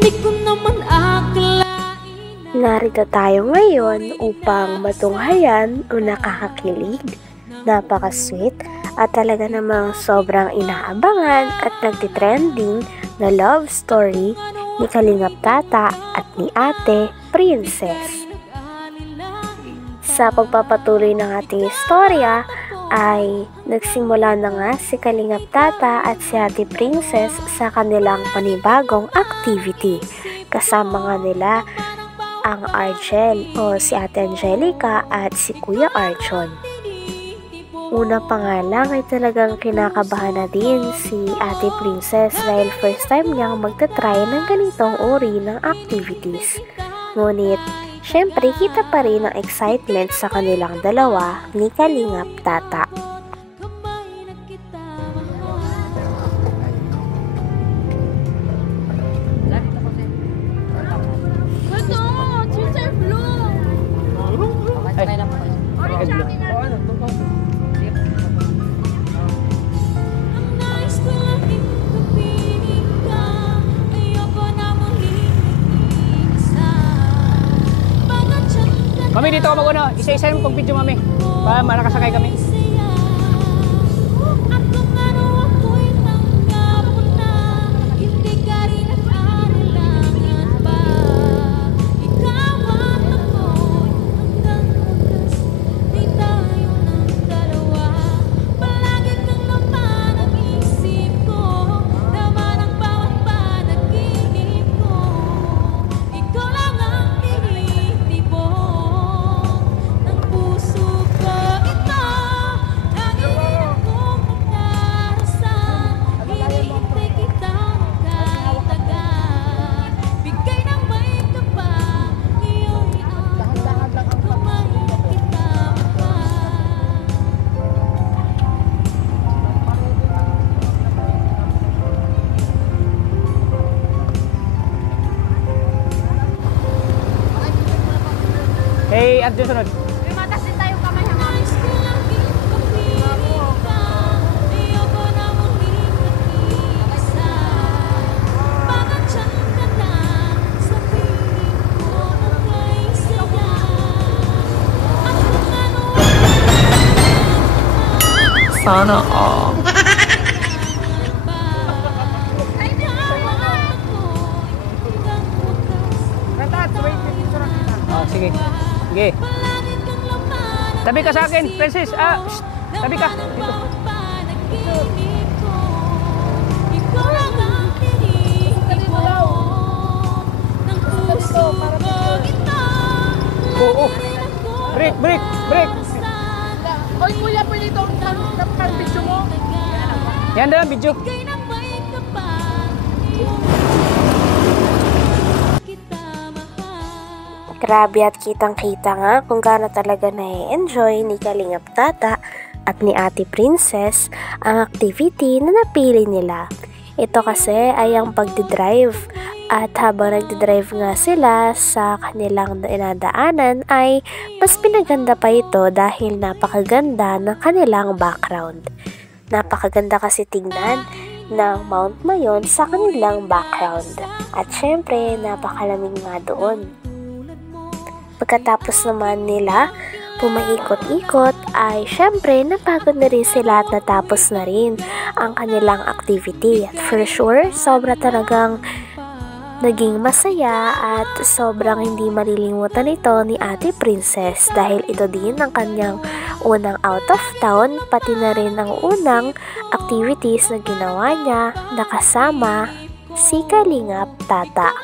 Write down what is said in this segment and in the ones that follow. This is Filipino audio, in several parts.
Di ko naman akalain na Narito tayo ngayon upang matunghayan o nakakakilig, napaka-sweet at talaga namang sobrang inaabangan at nagtitrending na love story ni Kalingap Tata at ni Ate Princess. Sa pagpapatuloy ng ating istorya ay nagsimula na nga si Kalingap Tata at si Ate Princess sa kanilang panibagong activity. Kasama nga nila ang Argel o si Ate Angelica at si Kuya Archon. Una pa nga lang ay talagang kinakabahan na din si Ate Princess dahil first time niyang magta-try ng ganitong uri ng activities. Ngunit, syempre kita pa rin ang excitement sa kanilang dalawa ni Kalingap Tata. Mami, dito ka mag-una. Isa-isa yung pag-video, mami. Para makasakay kami. Hey, at sunod. May matas din tayo kamay ha. Sana all. Oh, sige. Sige. Tabi ka sa akin, Princess. Shh. Tabi ka. Dito. Oo. Break, break, break. Oy, kuya, pwede itong pang-video mo? Yan na, video. Grabe at kitang-kita nga kung gaano talaga na-enjoy ni Kalingap Tata at ni Ate Princess ang activity na napili nila. Ito kasi ay ang pagdidrive at habang nagdidrive nga sila sa kanilang dinadaanan ay mas pinaganda pa ito dahil napakaganda ng kanilang background. Napakaganda kasi tignan ng Mount Mayon sa kanilang background at syempre napakalamig nga doon. Pagkatapos naman nila pumaikot-ikot ay syempre napagod na rin sila at natapos na rin ang kanilang activity. At for sure, sobra talagang naging masaya at sobrang hindi malilimutan ito ni Ate Princess dahil ito din ang kanyang unang out of town pati na rin ang unang activities na ginawa niya na kasama si Kalingap Tata.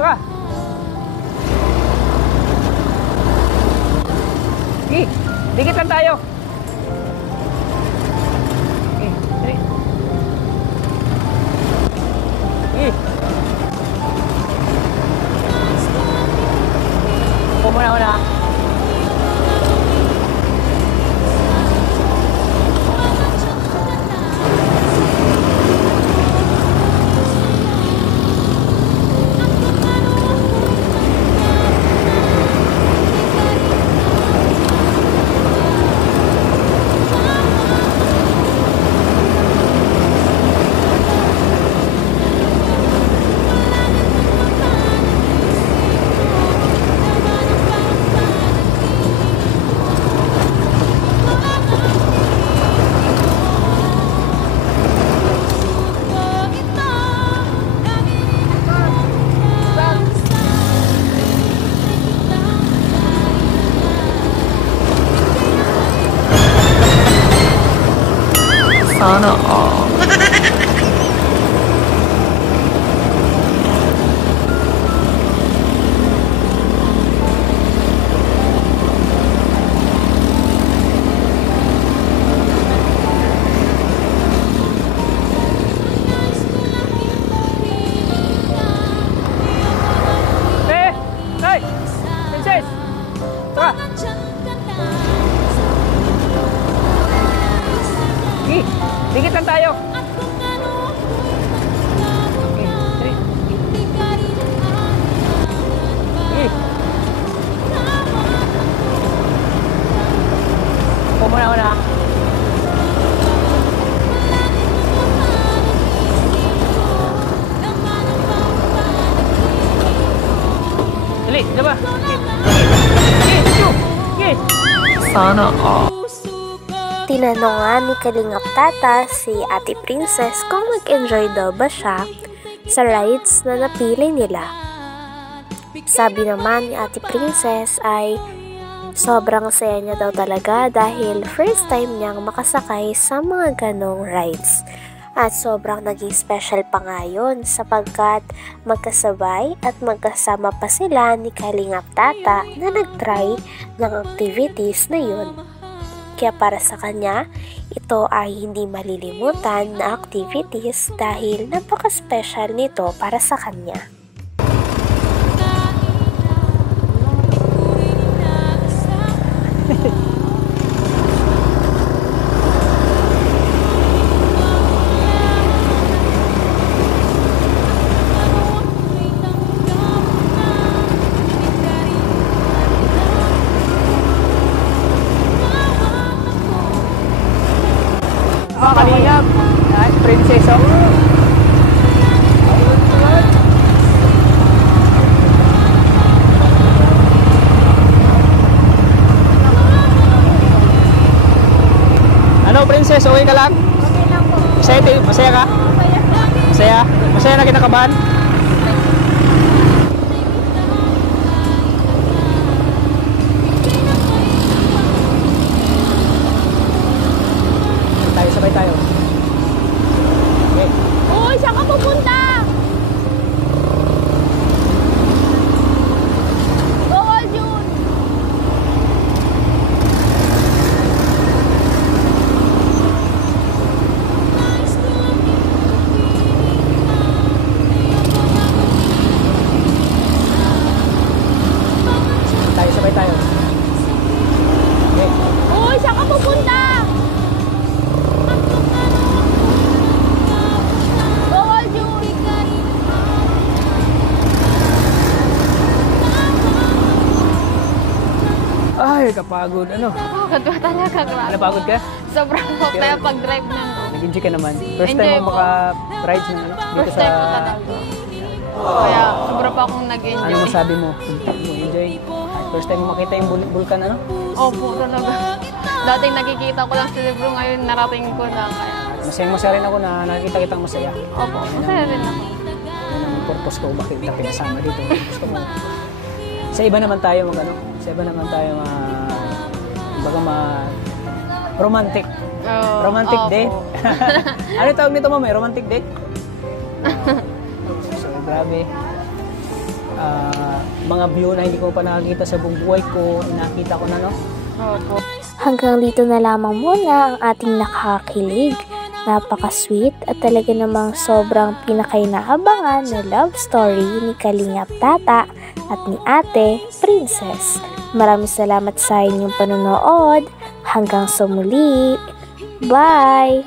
Tara. Sige, dikit lang tayo. Okay, dali. Sana all. Hey! Princess! Tara! Sige, dikit lang tayo. Okay, three. Sige. Upo muna. Dali, diba? Sige. Sana all. Tinanong nga ni Kalingap Tata si Ate Princess kung mag-enjoy daw ba siya sa rides na napili nila. Sabi naman ni Ate Princess ay sobrang saya niya daw talaga dahil first time niyang makasakay sa mga ganong rides. At sobrang naging special pa nga yun sapagkat magkasabay at magkasama pa sila ni Kalingap Tata na nag-try ng activities na yun. Kaya para sa kanya, ito ay hindi malilimutan na activities dahil napaka-special nito para sa kanya. Kalingap. Ay, Princess, oh. Ano, Princess? Okay ka lang? Okay lang po. Masaya ka? Masaya? Masaya na kinakabahan? Sabay tayo. Okay. Uy, saan ka pupunta? Bawal yun. Sabay tayo. Okay. Uy, saan ka pupunta? Ay, kapagod. Ano? Pagod ka talaga, grabe. Napagod ka? Sobrang hot na yung pag-drive ng Nag-enjoy ka naman. First Enjoy time mo po. maka-rides ng ano? Dito first time ko talaga. Kaya sobra pa akong nag-enjoy. Ano masabi mo? Enjoy? First time mo makita yung vulkan, ano? Opo, talaga. Dating nakikita ko lang sa libro, ngayon narating ko na. Kaya, Masaya rin ako na nakikita kitang masaya. opo, masaya rin ako. Yan ang purpose ko, bakit kita pinasama dito. Gusto mo. Sa iba naman tayo romantic. Oh, Romantic opo. date. Ano yung tawag nito, ma'am? Romantic date? So, grabe. Mga view na hindi ko pa nakakita sa buong buhay ko, nakita ko na, no? Opo. Hanggang dito na lamang muna ang ating nakakakilig, napaka-sweet at talaga namang sobrang pinakainahabangan na love story ni Kalingap Tata at ni Ate Princess. Maraming salamat sa inyong panonood. Hanggang sa muli. Bye!